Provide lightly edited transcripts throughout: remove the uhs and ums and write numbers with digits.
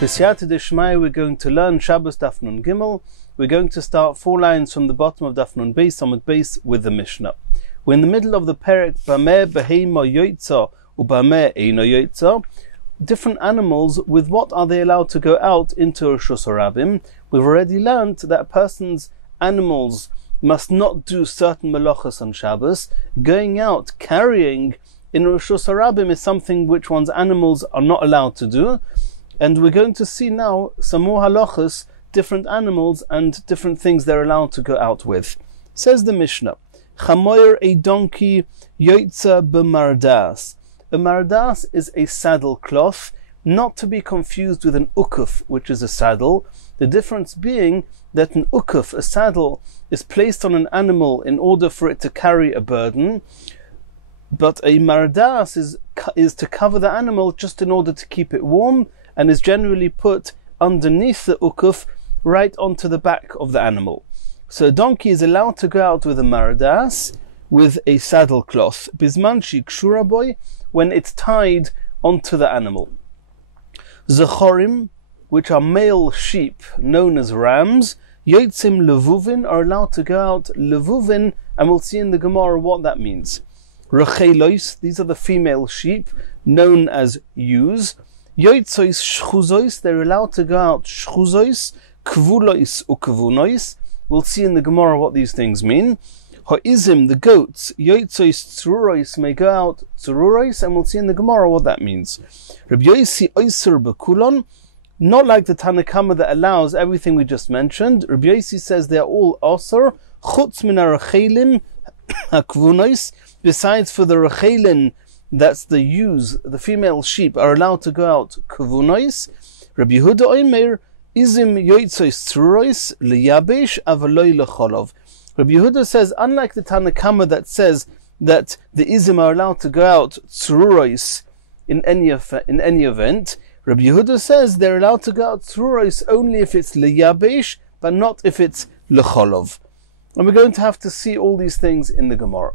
B'siyata d'shmaya, we're going to learn Shabbos Daf Nun Gimel. We're going to start 4 lines from the bottom of Daf Nun Beis, Amud Beis, with the Mishnah. We're in the middle of the Perek, Bameh Beheima Yoitza, Ubameh Eino Yoitza. Different animals, with what are they allowed to go out into Reshus Harabim? We've already learned that a person's animals must not do certain melachos on Shabbos. Going out, carrying in Reshus Harabim is something which one's animals are not allowed to do. And we're going to see now some more halachas, different animals and different things they're allowed to go out with. Says the Mishnah, Chamoyer, a donkey, Yoitza b'mardas. A mardas is a saddle cloth, not to be confused with an ukuf, which is a saddle. The difference being that an ukuf, a saddle, is placed on an animal in order for it to carry a burden, but a mardas is to cover the animal just in order to keep it warm, and is generally put underneath the ukuf, right onto the back of the animal. So a donkey is allowed to go out with a mardas, with a saddle cloth, bizman shikshura boy, when it's tied onto the animal. Zechorim, which are male sheep known as rams, yotzim levuvin, are allowed to go out levuvin, and we'll see in the Gemara what that means. Rechelois, these are the female sheep known as ewes. Yoitzois shchuzois, they're allowed to go out shchuzois, kvulois ukvunois. We'll see in the Gemara what these things mean. Ha'izim, the goats, yoitzois tzururois, may go out tzururois, and we'll see in the Gemara what that means. Rabbi Yosi oiser bekulon, not like the Tanakama that allows everything we just mentioned. Rabbi Yosi says they're all osir, chutz min ha'rechelim ha'kvunois, besides for the rechelin, that's the ewes, the female sheep, are allowed to go out kvunois. Rabbi Yehuda oimer, izim yoitzois tzururois liyabesh avaloi lecholov. Rabbi Yehuda says, unlike the Tanakama that says that the izim are allowed to go out tzururois in any event, Rabbi Yehuda says they're allowed to go out tzururois only if it's liyabesh, but not if it's lecholov. And we're going to have to see all these things in the Gemara.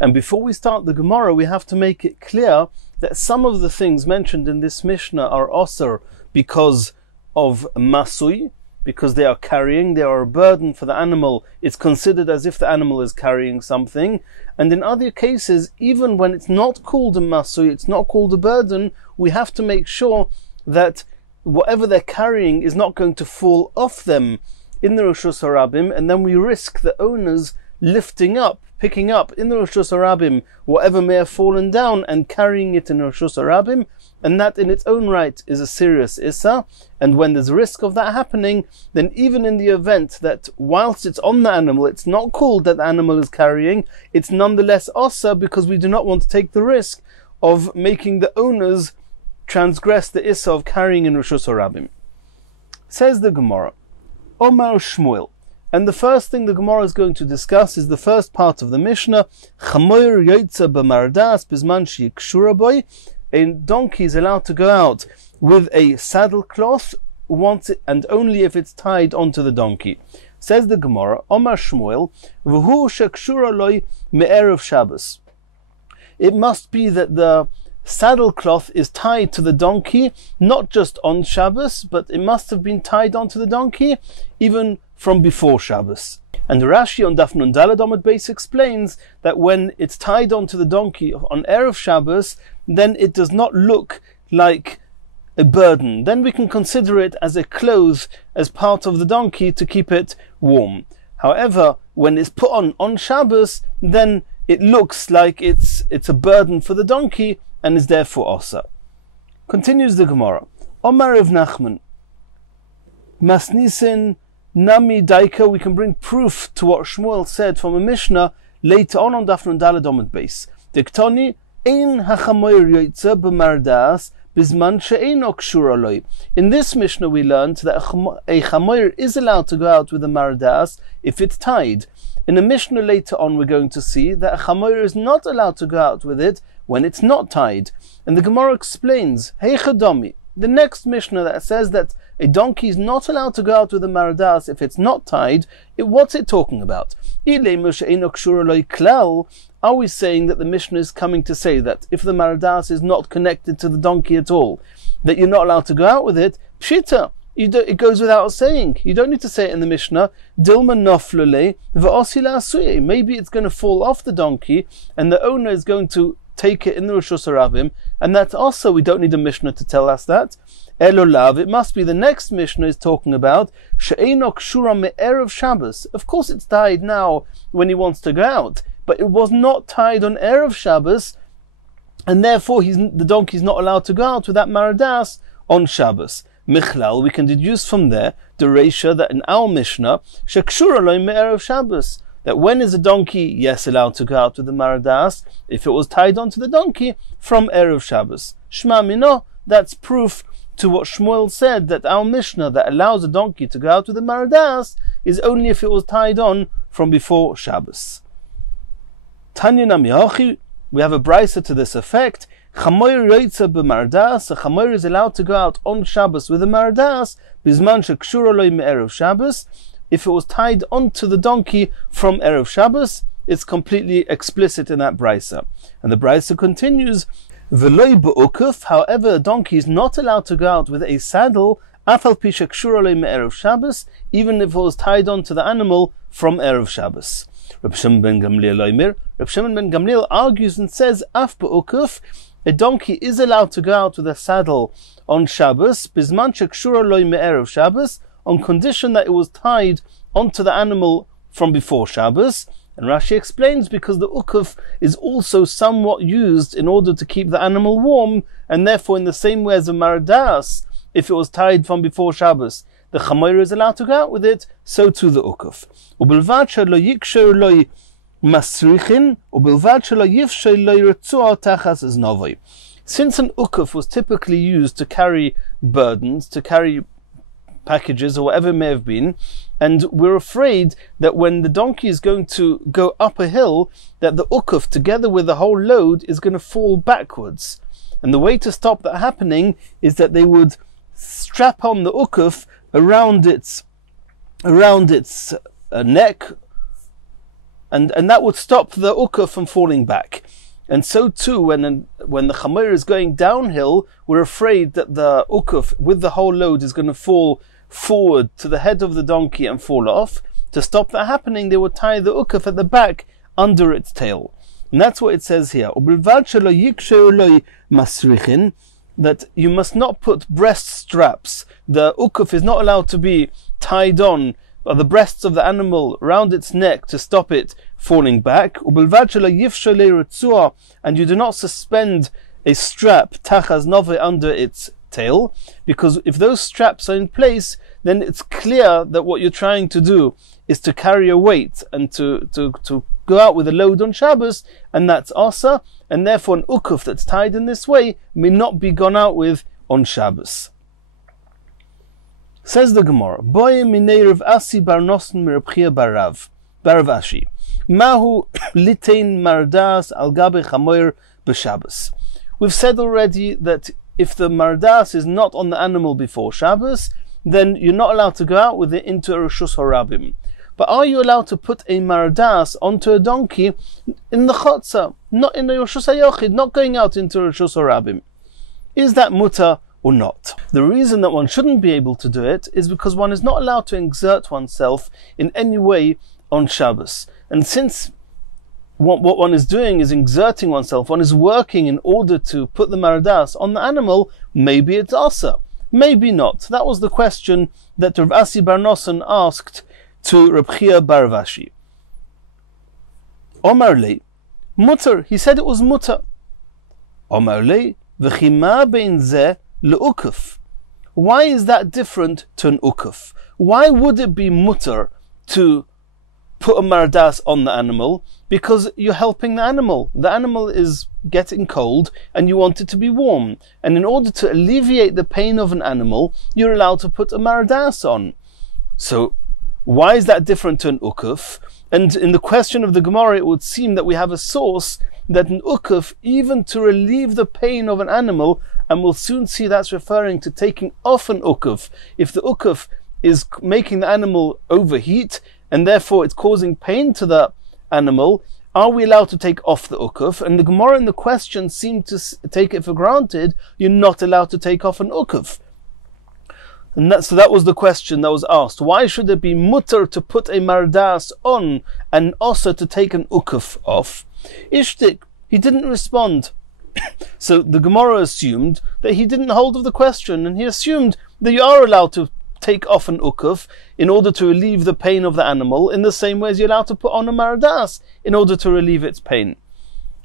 And before we start the Gemara, we have to make it clear that some of the things mentioned in this Mishnah are osir because of masui, because they are carrying, they are a burden for the animal. It's considered as if the animal is carrying something. And in other cases, even when it's not called a masui, it's not called a burden, we have to make sure that whatever they're carrying is not going to fall off them in the Reshus Harabim, and then we risk the owners picking up in the Reshus Harabim whatever may have fallen down and carrying it in Reshus Harabim, and that in its own right is a serious issa. And when there's a risk of that happening, then even in the event that whilst it's on the animal, it's not called that the animal is carrying, it's nonetheless osa, because we do not want to take the risk of making the owners transgress the issa of carrying in Reshus Harabim. Says the Gemara, Omar Shmuel. And the first thing the Gemara is going to discuss is the first part of the Mishnah. Chamoyer yoitza b'mardas bizman sheyikshura boy. A donkey is allowed to go out with a saddle cloth once and only if it's tied onto the donkey. Says the Gemara, Omar Shmuel, v'hu shekshura loy me'erev Shabbos. It must be that the saddle cloth is tied to the donkey, not just on Shabbos, but it must have been tied onto the donkey even from before Shabbos. And Rashi on Daf Nun Daled Amud Beis explains that when it's tied onto the donkey on Erev Shabbos, then it does not look like a burden. Then we can consider it as a cloth as part of the donkey to keep it warm. However, when it's put on Shabbos, then it looks like it's a burden for the donkey and is therefore osa. Continues the Gemara. Omar Rav Nachman, Masnisin Nami Daika, we can bring proof to what Shmuel said from a Mishnah later on Daf Nun Daled Amud Beis. Diktoni ein hachamoyer yoitza b'mardas bizman she'eino kshura loy. In this Mishnah we learned that a chamoyer is allowed to go out with a mardas if it's tied. In a Mishnah later on we're going to see that a chamoyer is not allowed to go out with it when it's not tied. And the Gemara explains, Hey Chadomi, the next Mishnah that says that a donkey is not allowed to go out with a mardas if it's not tied, what's it talking about? Are we saying that the Mishnah is coming to say that if the mardas is not connected to the donkey at all, that you're not allowed to go out with it? Pshita. It goes without saying. You don't need to say it in the Mishnah. Dilma naflule v'osila asuye. Maybe it's going to fall off the donkey, and the owner is going to take it in the Rishus Harabim, and that's also, we don't need a Mishnah to tell us that. Elolav, it must be the next Mishnah is talking about she'enok shura me'erev Shabbos. Of course it's tied now when he wants to go out, but it was not tied on Erev Shabbos, and therefore the donkey is not allowed to go out with that maradas on Shabbos. Michlal, we can deduce from there, Dresha, that in our Mishnah, Shekshura loy me'erev Shabbos, that when is a donkey, yes, allowed to go out with the maradas, if it was tied onto the donkey from Erev Shabbos. Shma mino, that's proof to what Shmuel said, that our Mishnah that allows a donkey to go out with the maradas is only if it was tied on from before Shabbos. Tanya Namiyachi, we have a brisa to this effect. Chamoyer yoytza b'mardas, a chamoyer is allowed to go out on Shabbos with a maradas, bizman shekshura loy me'erev Shabbos. If it was tied onto the donkey from Erev Shabbos, it's completely explicit in that brisa. And the brisa continues, V'loy b'ukuf, however, a donkey is not allowed to go out with a saddle, afal pi shekshura loy me'erev Shabbos, even if it was tied onto the animal from Erev Shabbos. Reb Shimon ben Gamliel argues and says, Af b'ukuf, a donkey is allowed to go out with a saddle on Shabbos, bizman shekshura loy me'erev Shabbos, on condition that it was tied onto the animal from before Shabbos. And Rashi explains, because the ukuf is also somewhat used in order to keep the animal warm, and therefore in the same way as a maradas, if it was tied from before Shabbos, the chamoyer is allowed to go out with it, so too the ukuf. Ubelvad shelo yiksher loy masrichin, ubelvad shelo yifsher loy retzua tachas eznavoi. Since an ukuf was typically used to carry burdens, to carry packages or whatever it may have been, and we're afraid that when the donkey is going to go up a hill, that the ukuf together with the whole load is going to fall backwards. And the way to stop that happening is that they would strap on the ukuf around its neck, and that would stop the ukuf from falling back. And so too, when the chamoyer is going downhill, we're afraid that the ukuf with the whole load is going to fall forward to the head of the donkey and fall off. To stop that happening, they would tie the ukuf at the back under its tail. And that's what it says here. That you must not put breast straps. The ukuf is not allowed to be tied on the breasts of the animal around its neck to stop it falling back. And you do not suspend a strap tachas nove under its tail, because if those straps are in place, then it's clear that what you're trying to do is to carry a weight and to go out with a load on Shabbos, and that's asa, and therefore an ukuf that's tied in this way may not be gone out with on Shabbos. Says the Gemara, Boy minei Rav Asi bar Nosson mi Reb Chia bar Rav Ashi, Mahu litein mardas al gabe chamoyer b'Shabbos. We've said already that if the mardas is not on the animal before Shabbos, then you're not allowed to go out with it into a Rishus Harabim. But are you allowed to put a mardas onto a donkey in the chotza, not in the Rishus HaYochid, not going out into a Rishus Harabim? Is that mutar or not? The reason that one shouldn't be able to do it is because one is not allowed to exert oneself in any way on Shabbos. And since what one is doing is exerting oneself, one is working in order to put the maradas on the animal, maybe it's asa, maybe not. That was the question that Rav Asi bar Nosson asked to Reb Chia bar Rav Ashi. Omar le, mutar, he said it was mutar. Omar le, v'chima bein zeh le'ukuf. Why is that different to an ukuf? Why would it be mutar to put a maradas on the animal? Because you're helping the animal. The animal is getting cold and you want it to be warm. And in order to alleviate the pain of an animal, you're allowed to put a maradas on. So why is that different to an ukuf? And in the question of the Gemara, it would seem that we have a source that an ukuf, even to relieve the pain of an animal, and we'll soon see that's referring to taking off an ukuf. If the ukuf is making the animal overheat, and therefore it's causing pain to the animal, are we allowed to take off the ukuf? And the Gemara in the question seemed to take it for granted you're not allowed to take off an ukuf. And so that was the question that was asked. Why should it be mutter to put a mardas on and also to take an ukuf off? Ishtik, he didn't respond. So the Gemara assumed that he didn't hold of the question, and he assumed that you are allowed to take off an ukuf in order to relieve the pain of the animal, in the same way as you're allowed to put on a mardas in order to relieve its pain.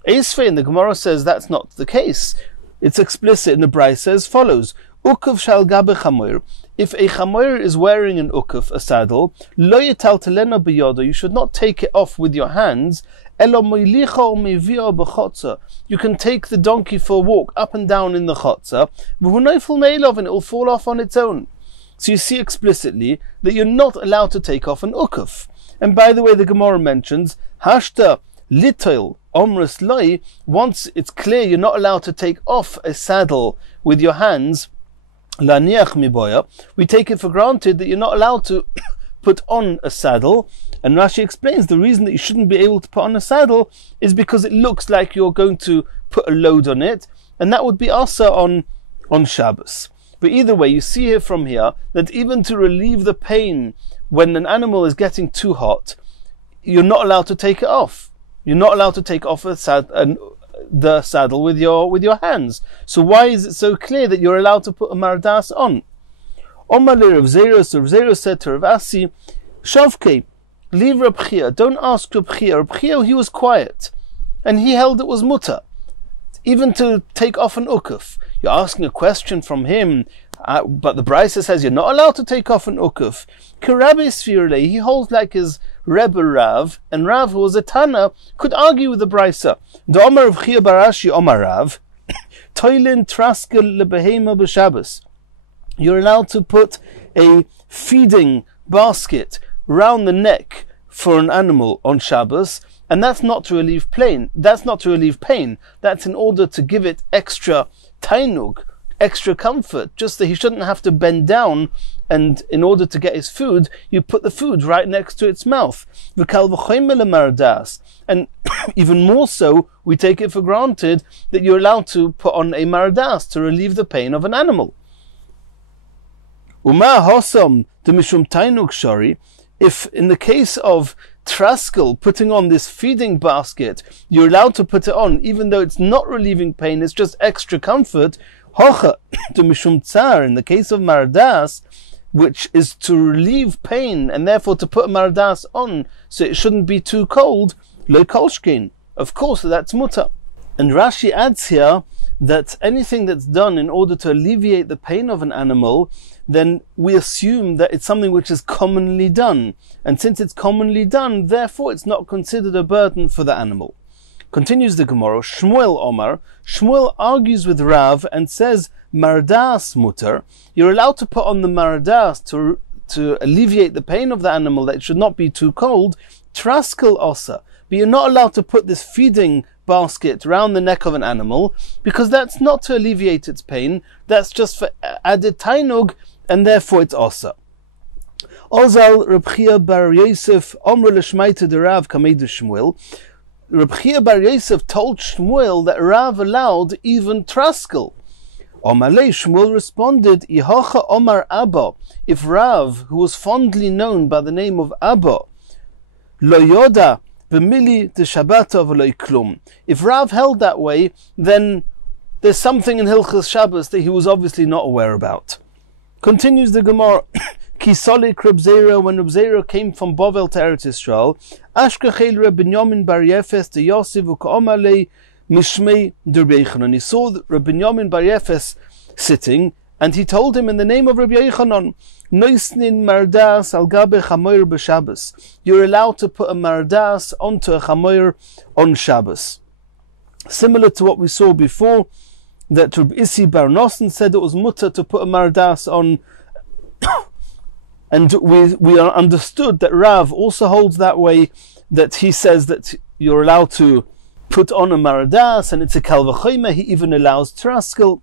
Eisvein, the Gemara says that's not the case. It's explicit in the Brisa as follows: Ukuf shal gabe chamoir. If a chamoir is wearing an ukuf, a saddle, lo yitaltelena biyodo, you should not take it off with your hands. Elo moilicha o mevio b'chotza. You can take the donkey for a walk up and down in the chotza, v'hu noifel meilov, and it will fall off on its own. So you see explicitly that you're not allowed to take off an ukuf. And by the way, the Gemara mentions hashta litoil omrus loi. Once it's clear you're not allowed to take off a saddle with your hands, laniach miboya, we take it for granted that you're not allowed to put on a saddle. And Rashi explains the reason that you shouldn't be able to put on a saddle is because it looks like you're going to put a load on it, and that would be asa on Shabbos. But either way, you see here from here that even to relieve the pain when an animal is getting too hot, you're not allowed to take it off. You're not allowed to take off the saddle with your hands. So why is it so clear that you're allowed to put a mardas on? Omali Rav Zera said to Rav Asi, Shavke, leave Reb Chia, don't ask Reb Chia. Reb Chia, he was quiet, and he held it was mutter, even to take off an ukuf. You're asking a question from him, but the Brisa says you're not allowed to take off an ukuf. Karabe Svirle, he holds like his Rebbe Rav, and Rav, who was a Tana, could argue with the Brisa. The Omar of Chia Barashi Omar Rav, Toilin Traskel Lebehema B'Shabbos. You're allowed to put a feeding basket round the neck for an animal on Shabbos, and that's not to relieve pain. That's in order to give it extra tainug, extra comfort, just that he shouldn't have to bend down, and in order to get his food, you put the food right next to its mouth. And even more so, we take it for granted that you're allowed to put on a mardas to relieve the pain of an animal. Uma hosam de mishum tainug shari. If in the case of Traskel putting on this feeding basket, you're allowed to put it on, even though it's not relieving pain, it's just extra comfort. Hocha to mishum tsar, in the case of mardas, which is to relieve pain and therefore to put a mardas on so it shouldn't be too cold, lo kolshkein. Of course, that's mutter. And Rashi adds here that anything that's done in order to alleviate the pain of an animal, then we assume that it's something which is commonly done. And since it's commonly done, therefore it's not considered a burden for the animal. Continues the Gemara, Shmuel Omar. Shmuel argues with Rav and says, Mardas mutter. You're allowed to put on the mardas to alleviate the pain of the animal, that it should not be too cold. Traskel osa. But you're not allowed to put this feeding basket round the neck of an animal, because that's not to alleviate its pain, that's just for added tainug, and therefore it's osa. Ozal Reb Chia bar Yosef Omr l'shmaita de Rav kamei de Shmuel. Reb Chia bar Yosef told Shmuel that Rav allowed even traskel. Omalei, Shmuel responded, Ihocha Omar Abba. If Rav, who was fondly known by the name of Abba, lo yoda b'mili de Shabbata v'lo klum. If Rav held that way, then there's something in Hilchas Shabbos that he was obviously not aware about. Continues the Gemara, Kisolik Reb Zera, when Reb Zera came from Bovel to Eretz Yisrael, Ashkachel Reb Binyamin bar Yefes de Yosef u'ka'omalei mishmei d'Reb Yochanan. He saw Reb Binyamin bar Yefes sitting, and he told him in the name of Reb Yochanan, Noisnin mardas al gabe chamoir b'Shabbos. You're allowed to put a mardas onto a chamoir on Shabbos. Similar to what we saw before, that Reb Isi bar Nosson said it was mutter to put a mardas on, and we are understood that Rav also holds that way, that he says that you're allowed to put on a mardas, and it's a kal v'chomer. He even allows traskel.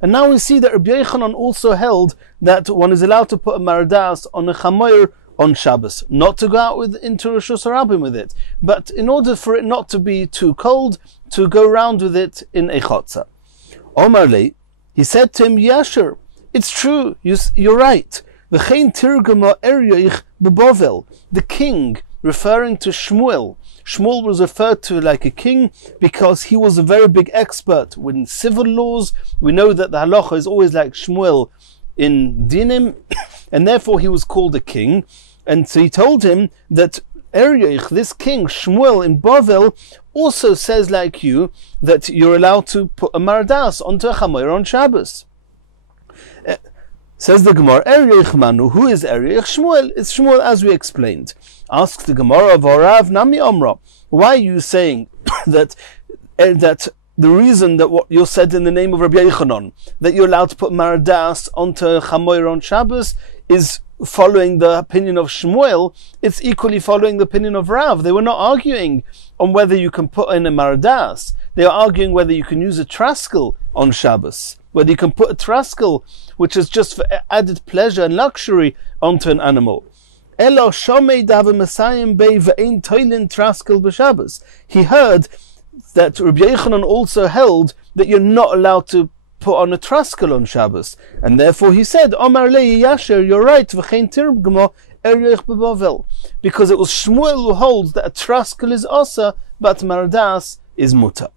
And now we see that Rabbi Yochanan also held that one is allowed to put a mardas on a chamoir on Shabbos, not to go out into Rosh Hashanah with it, but in order for it not to be too cold, to go round with it in a chotza. Omar le, he said to him, Yasher, It's true, you're right. V'chein tirgama eryoich bebovel. The king, referring to Shmuel. Shmuel was referred to like a king because he was a very big expert in civil laws. We know that the halacha is always like Shmuel in dinim, and therefore he was called a king. And so he told him that Eryoich, this king, Shmuel in Bavel, also says like you, that you're allowed to put a mardas onto a chamoyer on Shabbos. Says the Gemara, Eryoich Manu, who is Eryoich? Shmuel. It's Shmuel, as we explained. Asks the Gemara of Orav Nami Omra, why are you saying that the reason that what you said in the name of Rabbi Yochanan, that you're allowed to put mardas onto chamoyer on Shabbos, is following the opinion of Shmuel? It's equally following the opinion of Rav. They were not arguing on whether you can put in a mardas. They are arguing whether you can use a traskel on Shabbos, whether you can put a traskel, which is just for added pleasure and luxury, onto an animal. He heard that Rabbi Yochanan also held that you're not allowed to put on a traskel on Shabbos, and therefore he said, Omar le Yasher, you're right, because it was Shmuel who holds that a traskel is osa, but mardas is muta.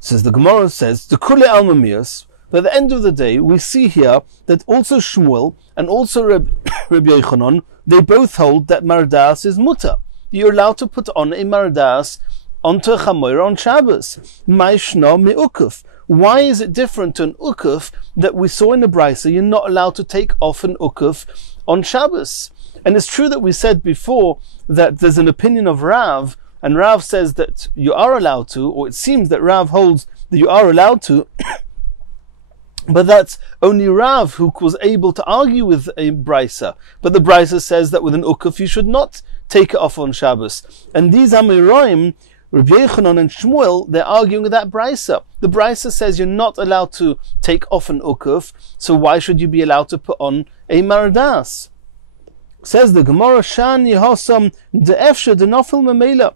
Says the Gemara says, the Kule Almamias, but at the end of the day, we see here that also Shmuel and also Rabbi Yochanan, they both hold that mardas is muta. You're allowed to put on a mardas onto a chamoyer on Shabbos. Maishna me'ukuf. Why is it different to an ukuf that we saw in the Brisa? You're not allowed to take off an ukuf on Shabbos. And it's true that we said before that there's an opinion of Rav, and Rav says that you are allowed to, or it seems that Rav holds that you are allowed to, but that's only Rav who was able to argue with a Brisa. But the Brisa says that with an ukuf you should not take it off on Shabbos. And these Amiroim, Rabbi Yochanan and Shmuel, they're arguing with that Brisa. The Brisa says you're not allowed to take off an ukuf, so why should you be allowed to put on a mardas? Says the Gemara, Shan Yehosam de'efsha denofil memela,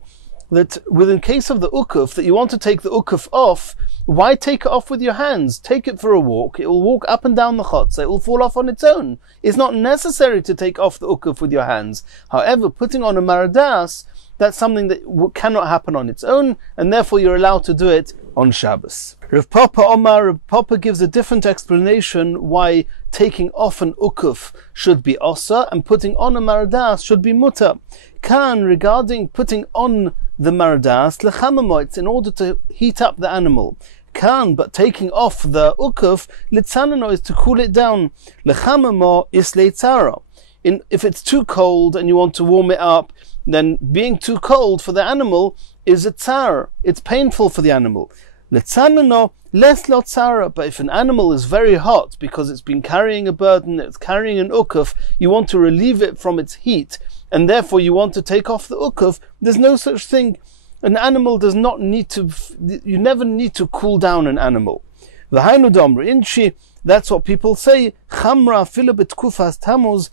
that within case of the ukuf, that you want to take the ukuf off, why take it off with your hands? Take it for a walk. It will walk up and down the chotzer. It will fall off on its own. It's not necessary to take off the ukuf with your hands. However, putting on a mardas, that's something that cannot happen on its own, and therefore you're allowed to do it on Shabbos. Rav Papa gives a different explanation why taking off an ukuf should be osa and putting on a mardas should be muta. Kan, regarding putting on the mardas, lechamamoitz, in order to heat up the animal. Kan, but taking off the ukuf, litzanano, is to cool it down. Lechamamo is leitzara. If it's too cold and you want to warm it up, then being too cold for the animal is a tsar. It's painful for the animal. Letzanano, less lo tsara. But if an animal is very hot because it's been carrying a burden, it's carrying an ukuf, you want to relieve it from its heat, and therefore you want to take off the ukuf, there's no such thing. An animal does not need to, you never need to cool down an animal. V'hainu domri inchi, that's what people say. Chamra fila betkufas Tammuz,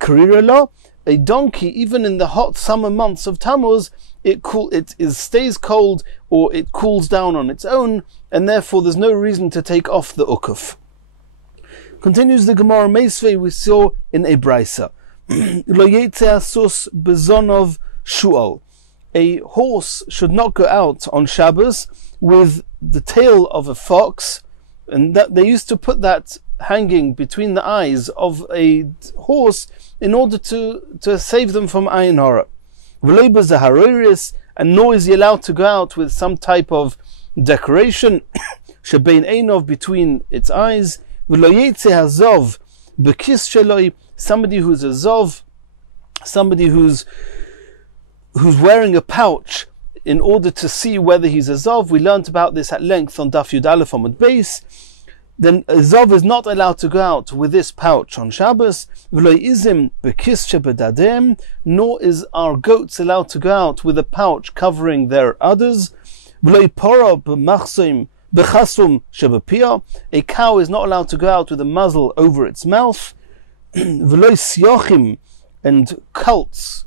karira lo. A donkey, even in the hot summer months of Tammuz, it stays cold, or it cools down on its own, and therefore there's no reason to take off the ukuf. Continues the Gemara Meisvei, we saw in a Brisa. Lo yetze asus bezonov shu'al. A horse should not go out on Shabbos with the tail of a fox, and that they used to put that hanging between the eyes of a horse in order to save them from ayin hara. And nor is he allowed to go out with some type of decoration shebein einov, between its eyes. Somebody who's a zov, somebody who's wearing a pouch in order to see whether he's a zov. We learnt about this at length on Daf Yud Aleph Amud Beis. Then a zov is not allowed to go out with this pouch on Shabbos. Nor is our goats allowed to go out with a pouch covering their udders. A cow is not allowed to go out with a muzzle over its mouth. And colts,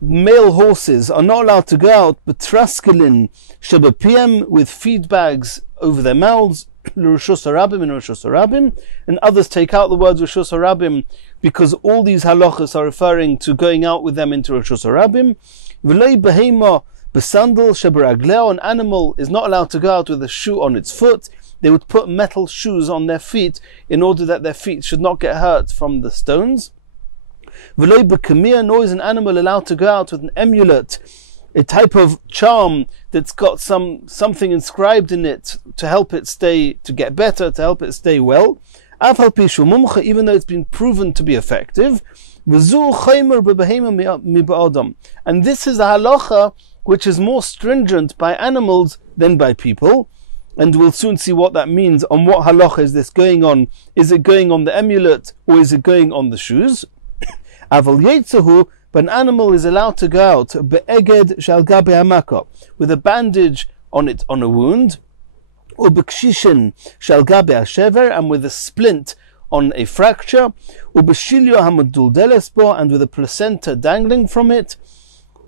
male horses, are not allowed to go out with feed bags over their mouths. l'Rishus Harabim and Rishus Harabim, and others take out the words Rishus Harabim because all these halachas are referring to going out with them into Rishus Harabim. V'loi behema b'sandal sheberagleo, an animal is not allowed to go out with a shoe on its foot. They would put metal shoes on their feet in order that their feet should not get hurt from the stones. V'loi b'kamir, nor is an animal allowed to go out with an amulet, a type of charm that's got something inscribed in it to help it to get better, to help it stay well. Even though it's been proven to be effective. And this is a halacha which is more stringent by animals than by people. And we'll soon see what that means. On what halacha is this going on? Is it going on the amulet or is it going on the shoes? But an animal is allowed to go out be'eged shal gabe hamaka, with a bandage on it on a wound, or b'kshishin shal gabe hashever, and with a splint on a fracture, or b'shilyo hamaduldeles bo, and with a placenta dangling from it,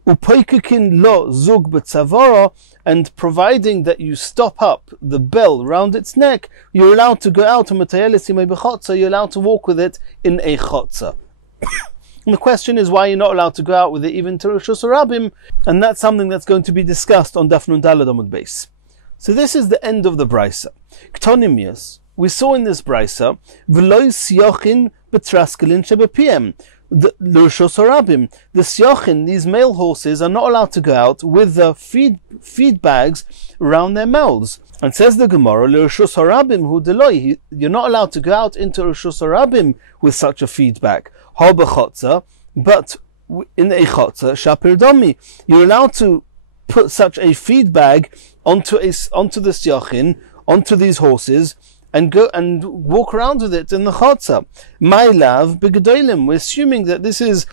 upoikukin lo zug b'tzavoro, and providing that you stop up the bell round its neck, you're allowed to go out, you're allowed to walk with it in a chotza. And the question is why you're not allowed to go out with it even to Rishus Harabim, and that's something that's going to be discussed on Daf Nun Daled Amud Beis. So this is the end of the brisa. Ktonimius, we saw in this brisa, v'loi siochin betraskelin shebepiem, the Rishus Harabim. The siochin, these male horses, are not allowed to go out with the feed bags around their mouths. And says the Gemara, Rishus Harabim hu deloi, you're not allowed to go out into Rishus Harabim with such a feedback. But in a chotza, shapir domi, you're allowed to put such a feed bag onto the siochin, onto these horses, and go and walk around with it in the chotza. My love, b'gedolim, we're assuming that this is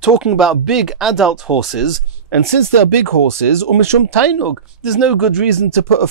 talking about big adult horses, and since they're big horses, umishum tainug, there's no good reason to put a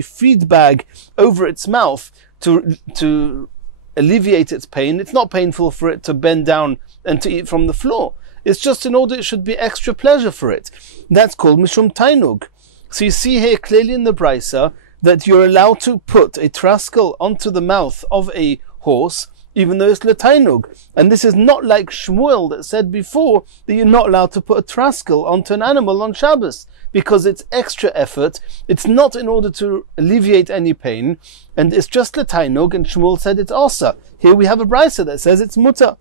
feed bag over its mouth to alleviate its pain. It's not painful for it to bend down and to eat from the floor. It's just in order it should be extra pleasure for it. That's called mishum tainug. So you see here clearly in the brisa that you're allowed to put a traskel onto the mouth of a horse even though it's letainug. And this is not like Shmuel that said before that you're not allowed to put a traskel onto an animal on Shabbos, because it's extra effort, it's not in order to alleviate any pain, and it's just letainug, and Shmuel said it's osa. Here we have a brisa that says it's muta.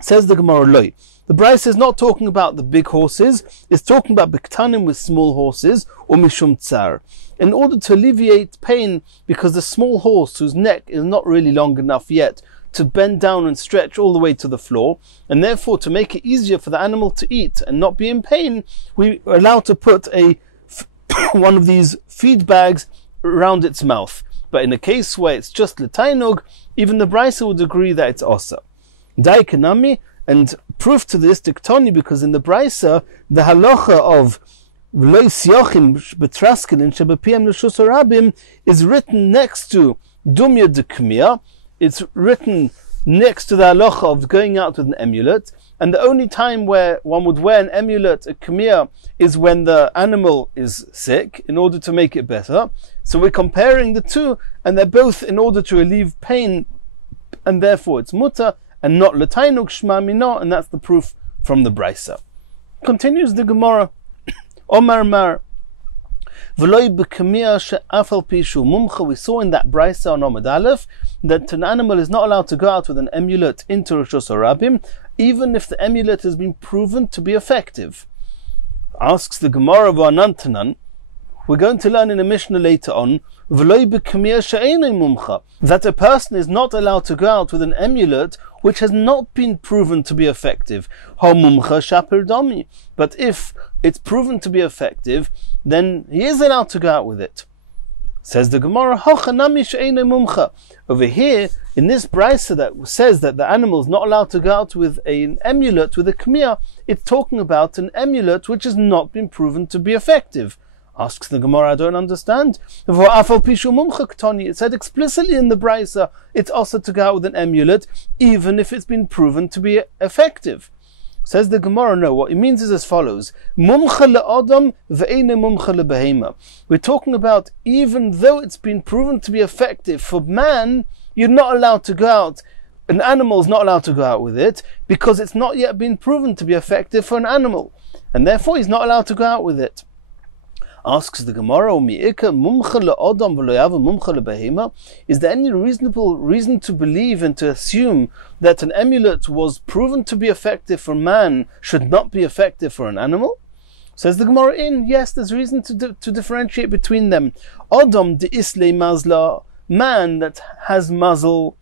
Says the Gemara loy. The brisa is not talking about the big horses, it's talking about biktanim with small horses, or mishum tsar. In order to alleviate pain, because the small horse whose neck is not really long enough yet to bend down and stretch all the way to the floor, and therefore to make it easier for the animal to eat and not be in pain, we are allowed to put one of these feed bags around its mouth. But in a case where it's just letainug, even the brisa would agree that it's osa. Dai kanami, and proof to this diktoni, because in the brisa the halacha of v'lo siochin betraskelin shebepiem l'shus harabim is written next to dumya dekmia. It's written next to the halacha of going out with an amulet, and the only time where one would wear an amulet, a kamir, is when the animal is sick, in order to make it better. So we're comparing the two, and they're both in order to relieve pain, and therefore it's muta, and not letainuk shma mino, and that's the proof from the brisa. Continues the Gemara, Omar Mar, V'loi b'kamir she'afal pishu mumcha. We saw in that brisa on Omad Aleph that an animal is not allowed to go out with an amulet into Rishus Harabim, even if the amulet has been proven to be effective. Asks the Gemara v'anantanan. We're going to learn in a Mishnah later on, V'loi b'kamir she'einei mumcha, that a person is not allowed to go out with an amulet which has not been proven to be effective. Ha mumcha shapir domi. But if it's proven to be effective, then he is allowed to go out with it. Says the Gemara, Hochanami she'einei mumcha. Over here, in this brisa that says that the animal is not allowed to go out with an amulet, with a kamir, it's talking about an amulet which has not been proven to be effective. Asks the Gemara, I don't understand. It said explicitly in the brisa, it's also to go out with an amulet, even if it's been proven to be effective. Says the Gemara, no, what it means is as follows. Mumcha le'adam ve'ene mumcha le'behema. We're talking about even though it's been proven to be effective for man, you're not allowed to go out. An animal is not allowed to go out with it because it's not yet been proven to be effective for an animal. And therefore he's not allowed to go out with it. Asks the Gemara, is there any reasonable reason to believe and to assume that an amulet was proven to be effective for man should not be effective for an animal? Says the Gemara, yes, there's reason to differentiate between them. Adam de isle mazla, man that has muzzle,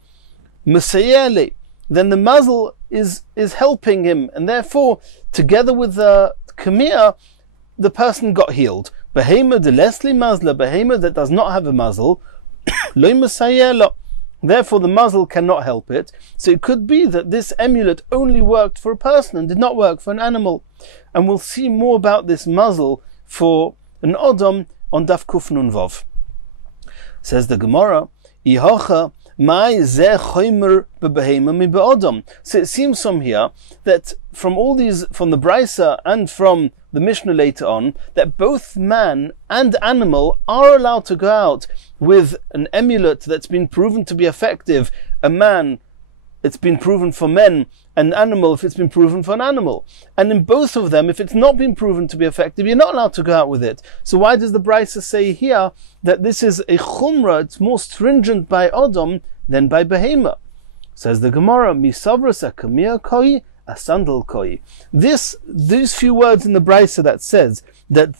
mesayele, then the muzzle is helping him, and therefore, together with the kamir, the person got healed. Behema de lesli mazla, behema that does not have a muzzle, lo mesayela. Therefore, the muzzle cannot help it. So it could be that this amulet only worked for a person and did not work for an animal. And we'll see more about this muzzle for an Adam on Daf Kuf Nun Vav. Says the Gemara, Ihocha mai zeh chomer bebehema mi be'adam. So it seems from here that from all these, from the Brisa and from the Mishnah later on, that both man and animal are allowed to go out with an amulet that's been proven to be effective. A man, it's been proven for men, an animal if it's been proven for an animal. And in both of them, if it's not been proven to be effective, you're not allowed to go out with it. So why does the Brisa say here that this is a chumrah, it's more stringent by Adam than by Behema? Says the Gemara, Misavras akamir koi, a sandal koi. These few words in the Brisa that says that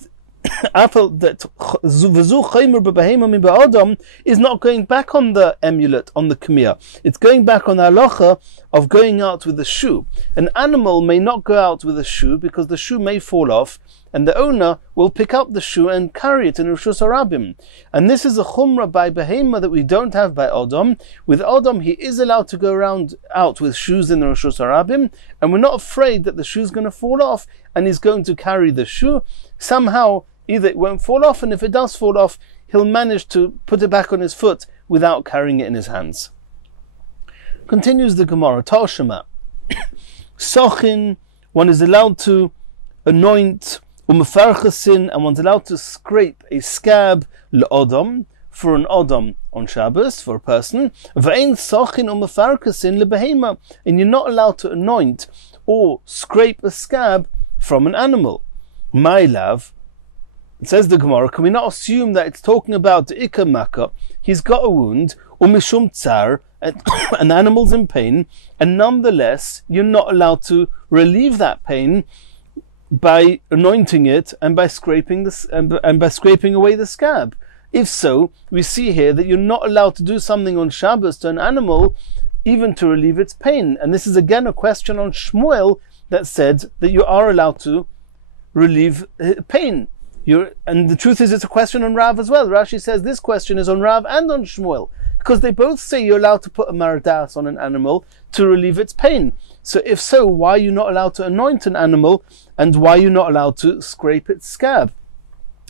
is not going back on the amulet, on the kamir. It's going back on the halacha of going out with a shoe. An animal may not go out with a shoe because the shoe may fall off, and the owner will pick up the shoe and carry it in Rishus Harabim. And this is a chumrah by Behema that we don't have by Adam. With Adam, he is allowed to go out with shoes in the Rishus Harabim, and we're not afraid that the shoe's going to fall off, and he's going to carry the shoe. Somehow, either it won't fall off, and if it does fall off, he'll manage to put it back on his foot without carrying it in his hands. Continues the Gemara, Tarshama. Sochin, one is allowed to anoint, umefarchasin, and one's allowed to scrape a scab, le'odom, for an odom on Shabbos, for a person. V'ein sochin umefarchasin lebehema, and you're not allowed to anoint or scrape a scab from an animal. My love, it says the Gemara, can we not assume that it's talking about the ikar makkah? He's got a wound, umishum tsar, an animal's in pain, and nonetheless you're not allowed to relieve that pain by anointing it and by scraping away the scab. If so, we see here that you're not allowed to do something on Shabbos to an animal even to relieve its pain. And this is again a question on Shmuel that said that you are allowed to relieve pain. And the truth is, it's a question on Rav as well. Rashi says this question is on Rav and on Shmuel, because they both say you're allowed to put a mardas on an animal to relieve its pain. So if so, why are you not allowed to anoint an animal, and why are you not allowed to scrape its scab?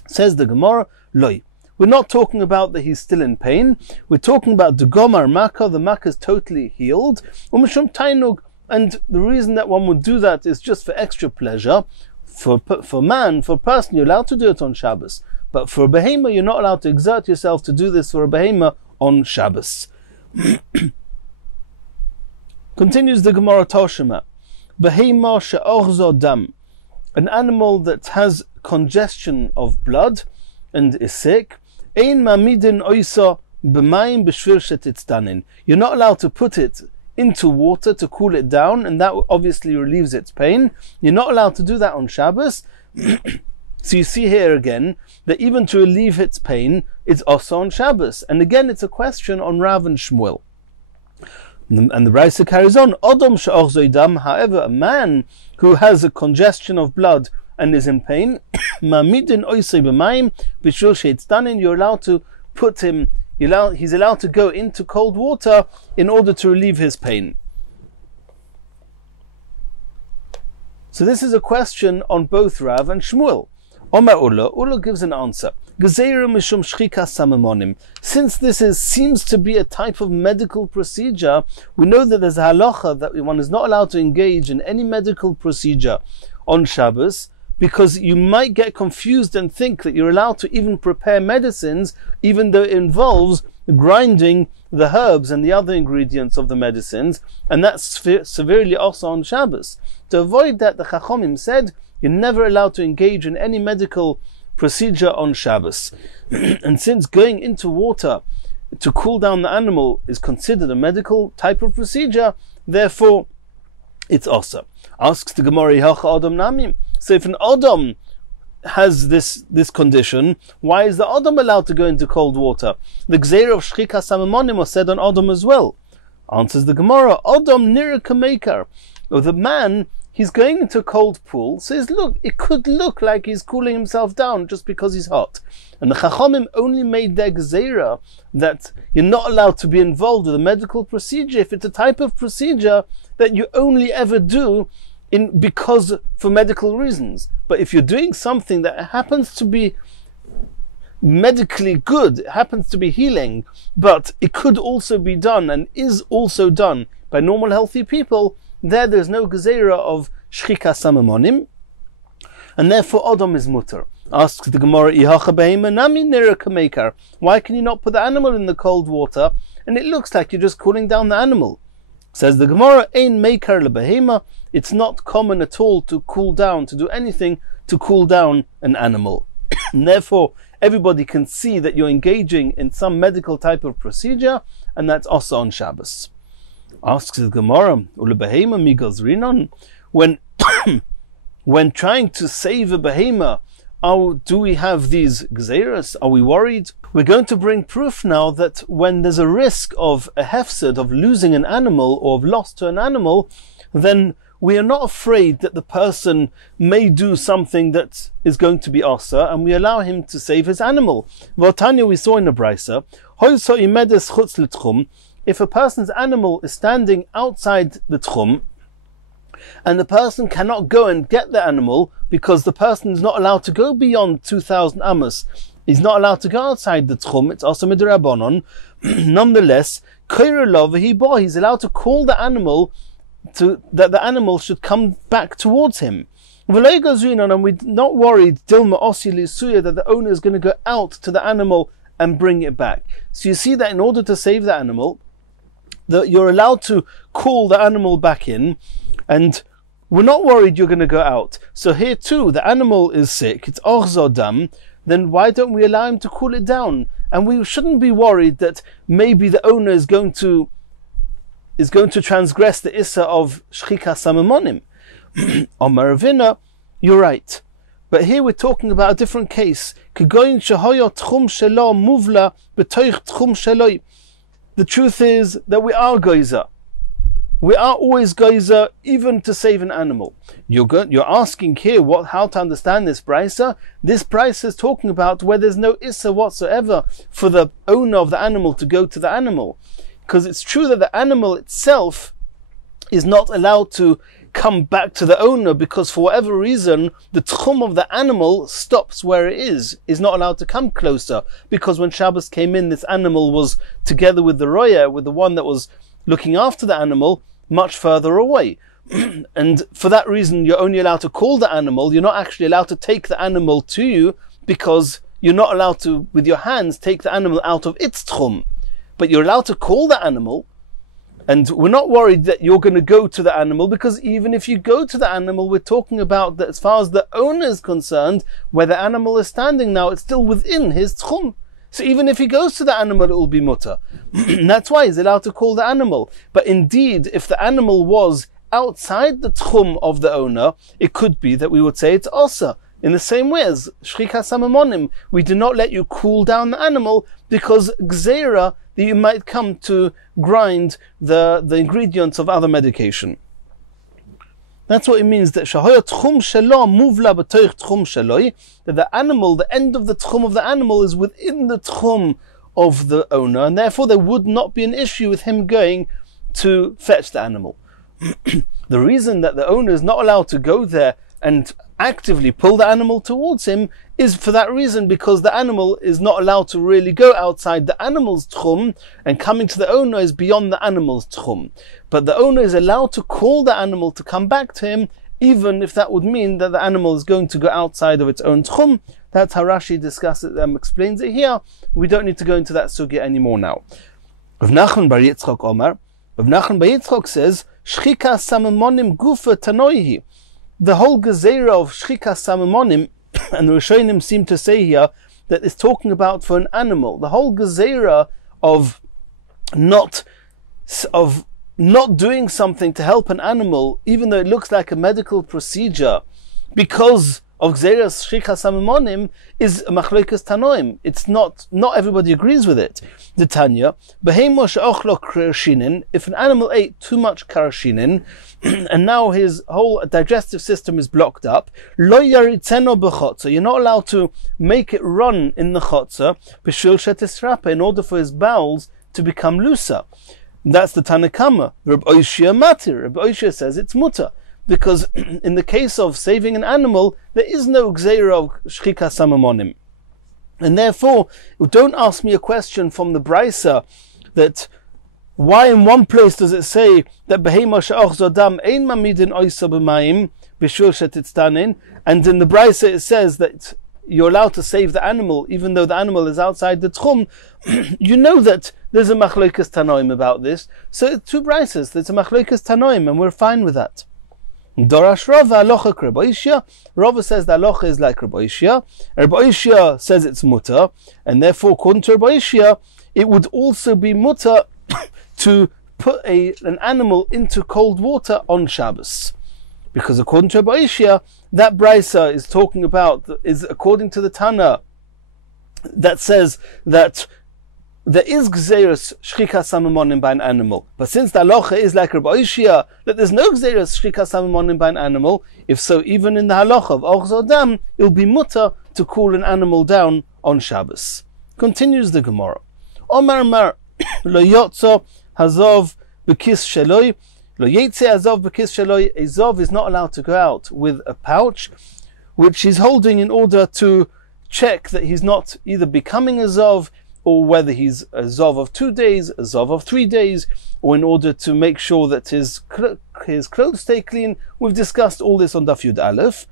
Says the Gemara, Loi. We're not talking about that he's still in pain. We're talking about the Gomar Makkah, the Makkah is totally healed. And the reason that one would do that is just for extra pleasure. For a person, you're allowed to do it on Shabbos. But for a behema, you're not allowed to exert yourself to do this for a behema on Shabbos. Continues the Gemara Toshima. Behema she'ochzo dam. An animal that has congestion of blood and is sick. Ein mamidin oisa b'mayim b'shvil shetitzdanin. You're not allowed to put it into water to cool it down, and that obviously relieves its pain. You're not allowed to do that on Shabbos. So you see here again that even to relieve its pain, it's also on Shabbos. And again, it's a question on Rav and Shmuel. And the Brisa carries on. Adam she'och zoidam. However, a man who has a congestion of blood and is in pain, mamidin oisei b'mayim b'shul sheitzanin. You're allowed to put him. He's allowed to go into cold water in order to relieve his pain. So this is a question on both Rav and Shmuel. Omar Ula gives an answer. Gezeira mishum shchikas samamonim. Since this seems to be a type of medical procedure, we know that there's a halacha that one is not allowed to engage in any medical procedure on Shabbos, because you might get confused and think that you're allowed to even prepare medicines, even though it involves grinding the herbs and the other ingredients of the medicines, and that's severely also on Shabbos. To avoid that, the Chachomim said, you're never allowed to engage in any medical procedure on Shabbos. And since going into water to cool down the animal is considered a medical type of procedure, therefore it's also. Asks the Gemara, Adam Namim. So if an Adam has this condition, why is the Adam allowed to go into cold water? The Gzeira of Shchika Samamonim was said on Adam as well. Answers the Gemara, Adam Nira Kamekar. Or the man, he's going into a cold pool, says, look, it could look like he's cooling himself down just because he's hot. And the Chachomim only made their Gzeira that you're not allowed to be involved with a medical procedure if it's a type of procedure that you only ever do because for medical reasons. But if you're doing something that happens to be medically good, it happens to be healing, but it could also be done and is also done by normal healthy people, there's no gezeira of shchika samamonim, and therefore Adam is mutter. Asks the Gemara, why can you not put the animal in the cold water and it looks like you're just cooling down the animal? Says the Gemara, ein meikar lebehema, it's not common at all to cool down, to do anything to cool down an animal. And therefore, everybody can see that you're engaging in some medical type of procedure, and that's also on Shabbos. Asks the Gemara, ulebehema migazrinon, when trying to save a behema, do we have these gzeiras? Are we worried? We're going to bring proof now that when there's a risk of a hefsed, of losing an animal or of loss to an animal, then we are not afraid that the person may do something that is going to be asa, and we allow him to save his animal. V'otanya, we saw in the Brisa, if a person's animal is standing outside the tchum, and the person cannot go and get the animal because the person is not allowed to go beyond 2,000 amos, he's not allowed to go outside the tchum, it's also midrabanon. Nonetheless, he's allowed to call the animal that the animal should come back towards him. And we're not worried that the owner is going to go out to the animal and bring it back. So you see that in order to save the animal, that you're allowed to call the animal back in, and we're not worried you're going to go out. So here too, the animal is sick, it's ochzodam, then why don't we allow him to cool it down? And we shouldn't be worried that maybe the owner is going to transgress the issa of shchika samamonim. Omar Ravina, you're right. But here we're talking about a different case. The truth is that we are geyser. We are always geyser, even to save an animal. You're asking here how to understand this brisa. This brisa is talking about where there's no issa whatsoever for the owner of the animal to go to the animal. Because it's true that the animal itself is not allowed to come back to the owner because for whatever reason, the tchum of the animal stops where it is not allowed to come closer. Because when Shabbos came in, this animal was together with the roya, with the one that was looking after the animal, much further away. And for that reason, you're only allowed to call the animal. You're not actually allowed to take the animal to you because you're not allowed to, with your hands, take the animal out of its tchum. But you're allowed to call the animal, and we're not worried that you're going to go to the animal, because even if you go to the animal, we're talking about that as far as the owner is concerned, where the animal is standing now, it's still within his tchum. So even if he goes to the animal, it will be mutter. That's why he's allowed to call the animal. But indeed, if the animal was outside the tchum of the owner, it could be that we would say it's osa. In the same way as shchika samamonim, we do not let you cool down the animal because gzeira, that you might come to grind the ingredients of other medication. That's what it means that that the animal, the end of the tchum of the animal is within the tchum of the owner, and therefore there would not be an issue with him going to fetch the animal. The reason that the owner is not allowed to go there and actively pull the animal towards him is for that reason, because the animal is not allowed to really go outside the animal's tchum, and coming to the owner is beyond the animal's tchum. But the owner is allowed to call the animal to come back to him, even if that would mean that the animal is going to go outside of its own tchum. That's how Rashi discusses it and explains it here. We don't need to go into that sugya anymore now. Rav Nachman bar Yitzchak Omar. Rav Nachman bar Yitzchak says, Shchika samamonim gufa tanoihi. The whole gezerah of Shchika samamonim, and the Rishonim seem to say here that it's talking about for an animal. The whole gezerah of not doing something to help an animal, even though it looks like a medical procedure, because of Gzeras Shchika Samamonim, is a Machlokes Tanoim. It's not everybody agrees with it. The Tanya, Behemo she'ochlo karashinin, if an animal ate too much karashinin, and now his whole digestive system is blocked up, lo yaritzeno b'chotza, you're not allowed to make it run in the chotza, b'shul shetisrapa, in order for his bowels to become looser. That's the Tanakama. Reb Oishia Matir. Reb Oishia says it's mutter, because in the case of saving an animal, there is no gzeira of shchika samamonim. And therefore, don't ask me a question from the Brisa that why in one place does it say that behema she'och zodam ein mamidin oisa b'mayim b'shul shetitztanin, and in the Brisa it says that you're allowed to save the animal even though the animal is outside the tchum. You know that there's a machlokes tanoim about this, so it's two Brisas. There's a machlokes tanoim, and we're fine with that. Dorash Rava alocha Reb Oishia. Rava says the alocha is like Reb Oishia. Reb Oishia says it's mutter, and therefore, according to Reb Oishia, it would also be mutter to put an animal into cold water on Shabbos, because according to Reb Oishia, that brisa is talking about, is according to the Tana that says that there is gzeirus shchika samamonim by an animal. But since the halacha is like Rabbi Oishia, that there's no gzeirus shchika samamonim by an animal, if so, even in the halacha of och zodam, it'll be mutter to cool an animal down on Shabbos. Continues the Gemara. Omar mar lo yotzo hazov b'kis sheloi, lo yetze hazov b'kis sheloi. A zov is not allowed to go out with a pouch which he's holding in order to check that he's not either becoming a zov, or whether he's a zov of 2 days, a zov of 3 days, or in order to make sure that his clothes stay clean. We've discussed all this on Daf Yud Aleph.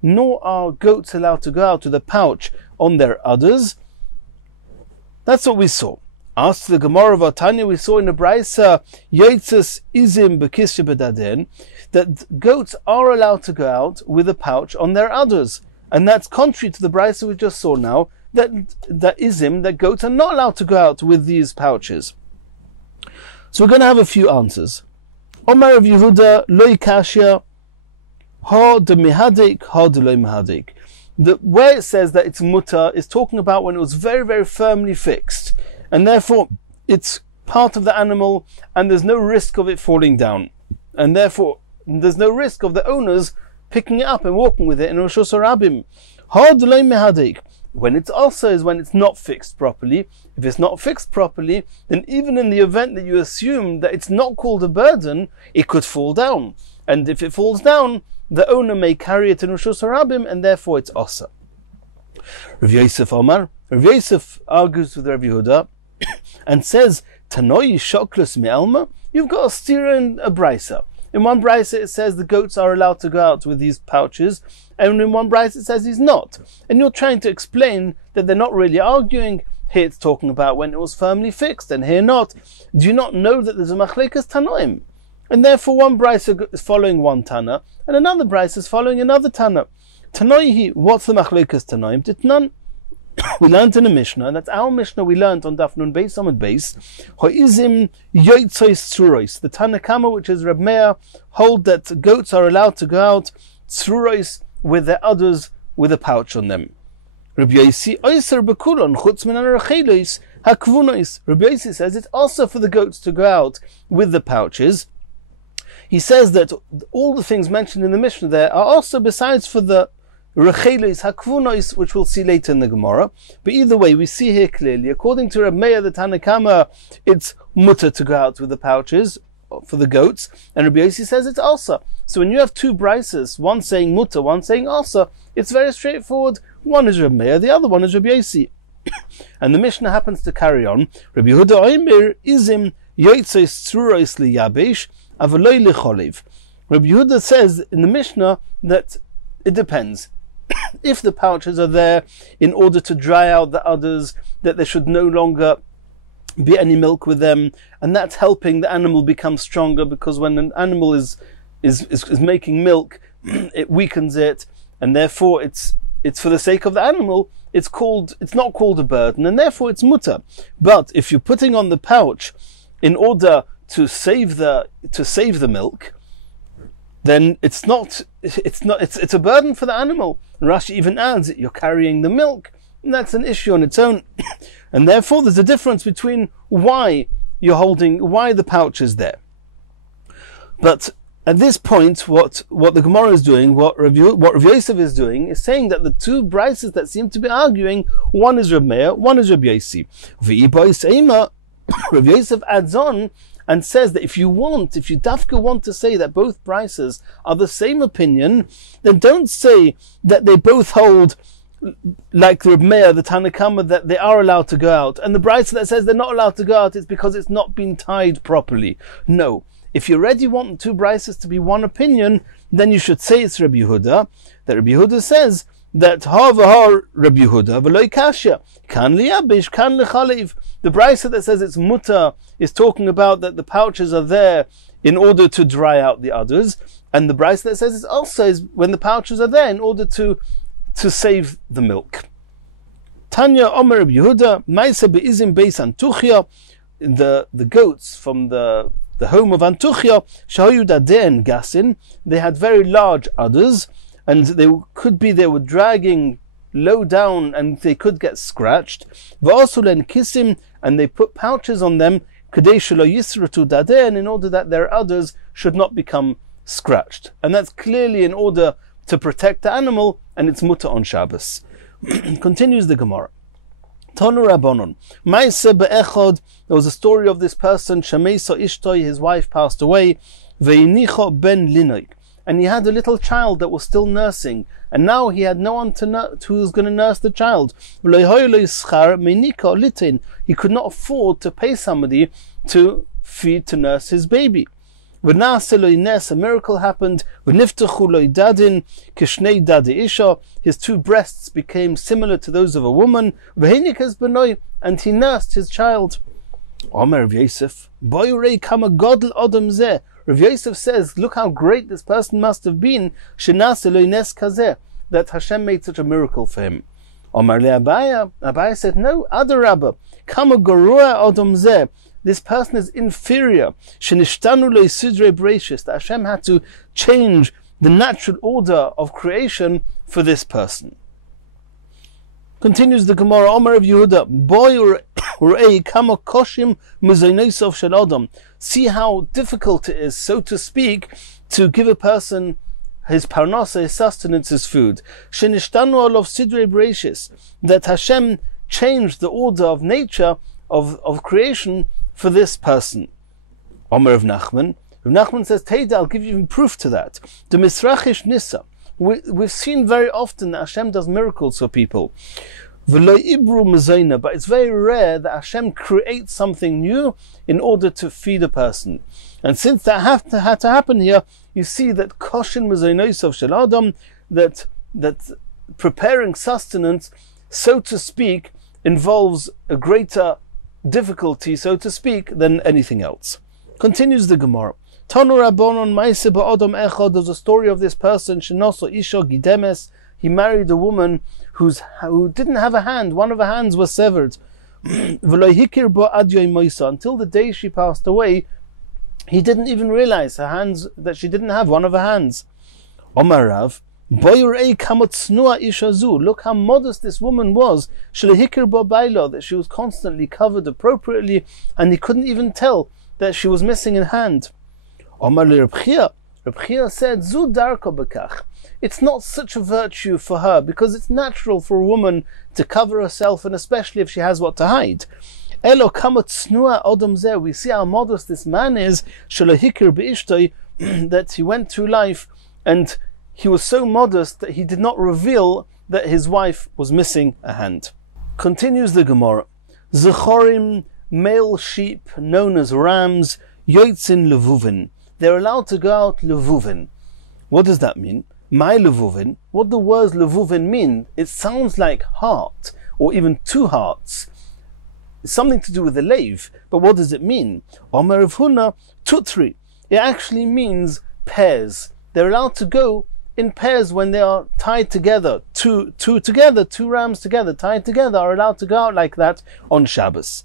Nor are goats allowed to go out with a pouch on their udders. That's what we saw. After the Gemara of Tanya, we saw in the Brisa, Yotzes izim b'kis shebedaden, that goats are allowed to go out with a pouch on their udders. And that's contrary to the Brisa we just saw now, that goats are not allowed to go out with these pouches. So we're going to have a few answers. Omar of Yehuda, loy kashya, ha de mehadik, ha de loy mehadik. Where it says that it's mutter is talking about when it was very, very firmly fixed, and therefore it's part of the animal, and there's no risk of it falling down, and therefore there's no risk of the owners picking it up and walking with it in Rosh Hashanah. When it's also is when it's not fixed properly. If it's not fixed properly, then even in the event that you assume that it's not called a burden, it could fall down. And if it falls down, the owner may carry it in Rosh Hashanah, and therefore it's asa. Rav Yosef Omar. Rav Yosef argues with Rav Yehuda and says, Tanoi shoklus me'alma. You've got a steer and a brisa. In one brisa it says the goats are allowed to go out with these pouches, and in one brisa it says he's not. And you're trying to explain that they're not really arguing. Here it's talking about when it was firmly fixed, and here not. Do you not know that there's a machlekes tanoim? And therefore one brisa is following one tana, and another brisa is following another tana. Tanoihi, what's the machlekes tanoim? Ditnan. We learned in the Mishnah, and that's our Mishnah we learned on Daf Nun Beis Amud Beis. Ho'izim yoitzois tzurois. The Tanakama, which is Reb Meir, hold that goats are allowed to go out tzurois with their udders with a pouch on them. Reb Yosi oiser bekulon chutz min arachelois hakvunois. Reb Yosi says it's also for the goats to go out with the pouches. He says that all the things mentioned in the Mishnah there are also besides for the Rechelis hakvunois, which we'll see later in the Gemara. But either way, we see here clearly, according to Reb Meir the Tanakama, it's mutter to go out with the pouches, for the goats, and Rabbi Yossi says it's asa. So when you have two brises, one saying muta, one saying asa, it's very straightforward. One is Rabbi Meir, the other one is Rabbi Yossi. And the Mishnah happens to carry on. Rabbi Yehuda Omer izim yotzei struros liyabesh avaloi licholev. Rabbi Yehuda says in the Mishnah that it depends. If the pouches are there in order to dry out the others, that there should no longer be any milk with them, and that's helping the animal become stronger, because when an animal is making milk, it weakens it, and therefore it's for the sake of the animal. It's not called a burden, and therefore it's mutter. But if you're putting on the pouch in order to save the milk, then it's a burden for the animal. And Rashi even adds that you're carrying the milk, and that's an issue on its own. And therefore there's a difference between why the pouch is there. But at this point, what the Gemara is doing, what Rav Yosef is doing, is saying that the two brises that seem to be arguing, one is Rav Meir, one is Rav Yossi. Rav Yosef adds on and says that if you dafka want to say that both brises are the same opinion, then don't say that they both hold, like Reb Meir, the Tanakama, that they are allowed to go out, and the brisa that says they're not allowed to go out is because it's not been tied properly. No. If you already want two brises to be one opinion, then you should say it's Rabbi Yehuda, that Rabbi Yehuda says that ha Rabbi Yehuda v'lo kasha kan liyabish kan lechalev. The brisa that says it's muta is talking about that the pouches are there in order to dry out the others, and the brisa that says it's also is when the pouches are there in order to save the milk. Tanya Omer Rabbi Yehuda ma'aseh be'izim beis Antuchya, the goats from the home of Antuchya, shahayu daden gasin, they had very large udders, and they were dragging low down, and they could get scratched. V'asulen kisim, and they put pouches on them, kadei shelo yisratu daden, in order that their udders should not become scratched. And that's clearly in order to protect the animal, and it's mutter on Shabbos. Continues the Gemara. Tonu Rabbanon. Ma'aseh be'echad, there was a story of this person, Shameisa Ishtoi, his wife passed away, ve'inicho ben linoik, and he had a little child that was still nursing, and now he had no one who was going to nurse the child. He could not afford to pay somebody to nurse his baby. A miracle happened. His two breasts became similar to those of a woman, and he nursed his child. Rav Yosef says, look how great this person must have been, that Hashem made such a miracle for him. Abaya said, no, Adarabba, this person is inferior. That Hashem had to change the natural order of creation for this person. Continues the Gemara, Omer of Yehuda, see how difficult it is, so to speak, to give a person his parnasa, his sustenance, his food. That Hashem changed the order of nature, of creation, for this person. Omer of Nachman. Rav Nachman says, Teida, I'll give you proof to that. The Misrachish Nisa. We've seen very often that Hashem does miracles for people. But it's very rare that Hashem creates something new in order to feed a person. And since that had to happen here, you see that koshin mezainosov shel adam, that preparing sustenance, so to speak, involves a greater difficulty, so to speak, than anything else. Continues the Gemara. Tanu Rabbanon ma'aseh ba'adam echad. There's a story of this person, shenoso isha gidemes. He married a woman who didn't have a hand. One of her hands was severed. Until the day she passed away, he didn't even realize that she didn't have one of her hands. Omar Rav, look how modest this woman was, that she was constantly covered appropriately, and he couldn't even tell that she was missing a hand. Omar Reb Chia said, Zu darko bekach. It's not such a virtue for her, because it's natural for a woman to cover herself, and especially if she has what to hide. Elo kama tsnua odom zeh. We see how modest this man is. Shalahikir be'ishtoi, that he went through life and he was so modest that he did not reveal that his wife was missing a hand. Continues the Gemara. Zechorim, male sheep known as rams, yoitzin levuvin. They're allowed to go out levuvin. What does that mean? My levuvin. What do words levuvin mean? It sounds like heart, or even two hearts. It's something to do with the lave. But what does it mean? Omer of Huna, tutri. It actually means pairs. They're allowed to go in pairs when they are tied together. Two rams together, tied together, are allowed to go out like that on Shabbos.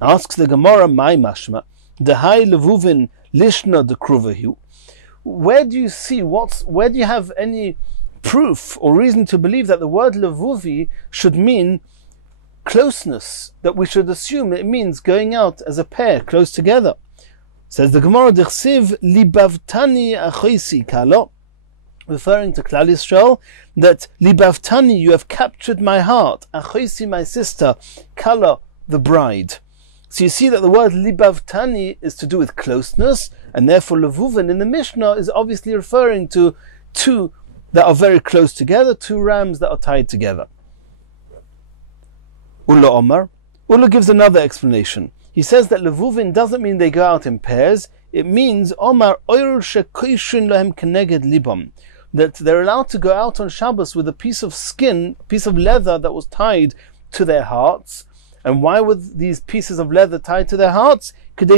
Asks the Gemara, my mashma, dehai levuvin lishna de kruvahu. Where do you see, where do you have any proof or reason to believe that the word levuvi should mean closeness, that we should assume it means going out as a pair, close together? Says the Gemara, Dechsiv libavtani achoisi kalo, referring to Klal Yisrael, that libavtani, you have captured my heart, achoisi, my sister, kala, the bride. So you see that the word libavtani is to do with closeness, and therefore levuvin in the Mishnah is obviously referring to two that are very close together, two rams that are tied together. Ulla Omar. Ulla gives another explanation. He says that levuvin doesn't mean they go out in pairs. It means Omar oir shekoishin lahem keneged libam, that they're allowed to go out on Shabbos with a piece of skin, a piece of leather that was tied to their hearts. And why were these pieces of leather tied to their hearts? That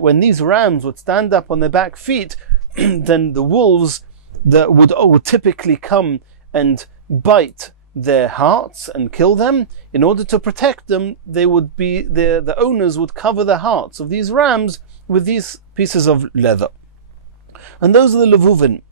when these rams would stand up on their back feet, then the wolves that would typically come and bite their hearts and kill them. In order to protect them, they would be the owners would cover the hearts of these rams with these pieces of leather. And those are the levuvin.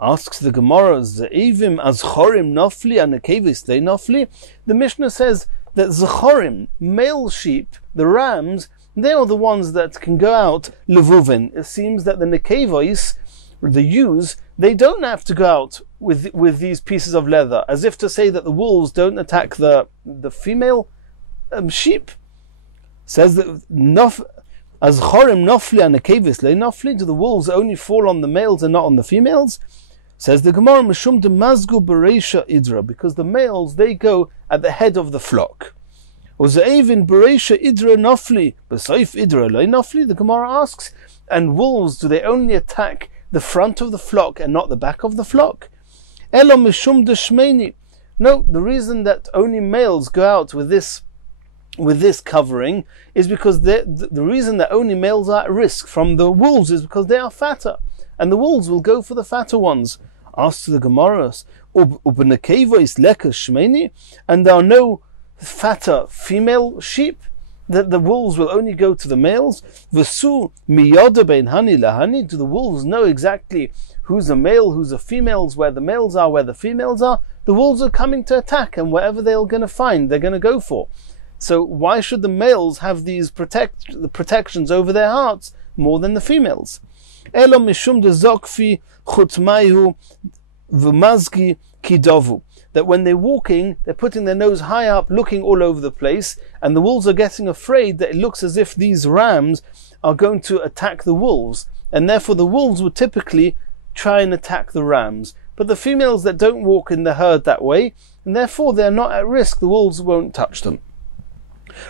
Asks the Gemara, Ze'evim azchorim nofli anakevis they nofli. The Mishnah says that zechorim, male sheep, the rams, they are the ones that can go out levuvin. It seems that the nekevis, the ewes, they don't have to go out with these pieces of leather, as if to say that the wolves don't attack the female sheep. Says that azchorim nofli anakevis le nofli. Do the wolves only fall on the males and not on the females? Says the Gemara, Mishum de Mazgu Bereisha Idra, because the males, they go at the head of the flock. Uzaevin Bereisha Idra Nofli, Besaif Idra Loi Nofli, the Gemara asks, and wolves, do they only attack the front of the flock and not the back of the flock? Elo Mishum de Shmeini. No, the reason that only males go out with this covering is because the reason that only males are at risk from the wolves is because they are fatter. And the wolves will go for the fatter ones. Asks the Gemara, and there are no fatter female sheep, that the wolves will only go to the males. Do the wolves know exactly who's a male, who's a female, where the males are, where the females are? The wolves are coming to attack, and wherever they're going to find, they're going to go for. So why should the males have these protections over their hearts more than the females? Elo mishum de zokfi chutmayu v'mazgi kidovu. That when they're walking, they're putting their nose high up, looking all over the place, and the wolves are getting afraid that it looks as if these rams are going to attack the wolves, and therefore the wolves would typically try and attack the rams. But the females that don't walk in the herd that way, and therefore they're not at risk, the wolves won't touch them.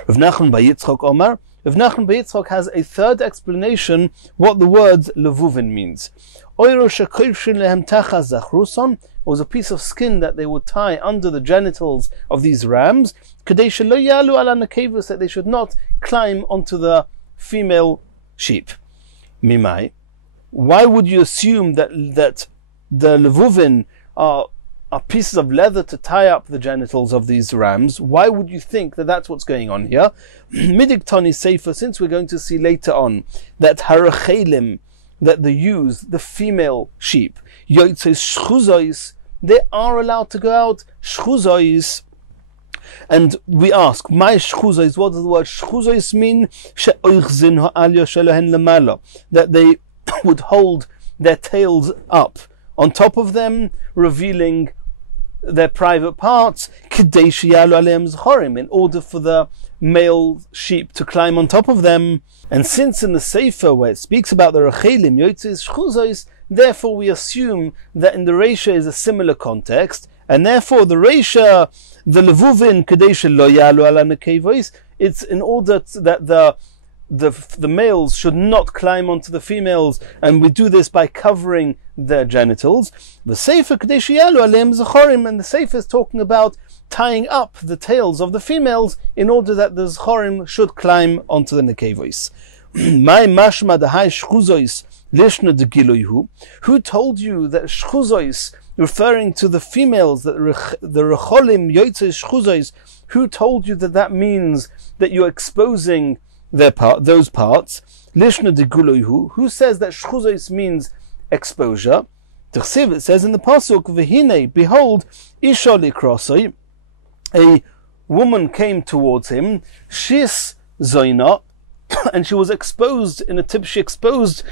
Rav Nachman bar Yitzchak Omar. Rav Nachman bar Yitzchak has a third explanation what the word levuvin means. Was a piece of skin that they would tie under the genitals of these rams, that they should not climb onto the female sheep. Mimai. Why would you assume that the levuvin are pieces of leather to tie up the genitals of these rams? Why would you think that that's what's going on here? Midiktani Sefer, since we're going to see later on that harachelim, that the ewes, the female sheep, yotzes shchuzois, they are allowed to go out shchuzois. And we ask, my shchuzois, what does the word shchuzois mean? That they would hold their tails up on top of them, revealing their private parts, in order for the male sheep to climb on top of them. And since in the Sefer where it speaks about the Rechelim, Yotzes Shchuzos, therefore we assume that in the Reisha is a similar context, and therefore the Reisha, the Levuvin Kadesh Lo Yalu Ala Nekevois, it's in order that the males should not climb onto the females, and we do this by covering their genitals. The Sefer Kadesh Yalu Aleim Zachorim, and the Sefer is talking about tying up the tails of the females in order that the Zachorim should climb onto the Nekevois. My mashma dahai shchuzois lishna de giloihu. Who told you that shchuzois, referring to the females, that the recholim yotzes shchuzois, who told you that that means that you're exposing those parts? Lishna de giloihu. Who says that shchuzois means exposure? D'chsiv, it says in the pasuk, v'hine, behold, isha likrosoi, a woman came towards him, shis zoina, and she was exposed she exposed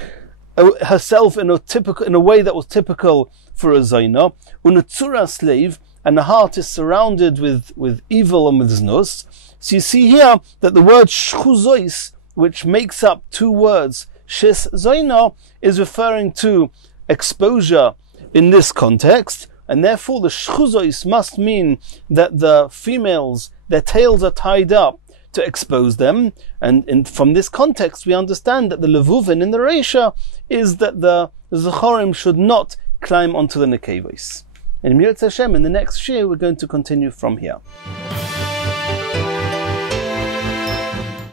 herself in a way that was typical for a zoina, unatzura slave, and the heart is surrounded with evil and with znus. So you see here that the word shchuzois, which makes up two words, shis zoina, is referring to exposure in this context, and therefore the shchuzois must mean that the females, their tails are tied up to expose them, and from this context we understand that the levuvin in the Reisha is that the Zachorim should not climb onto the Nekevois. In Mirat Hashem, in the next Shir, we're going to continue from here.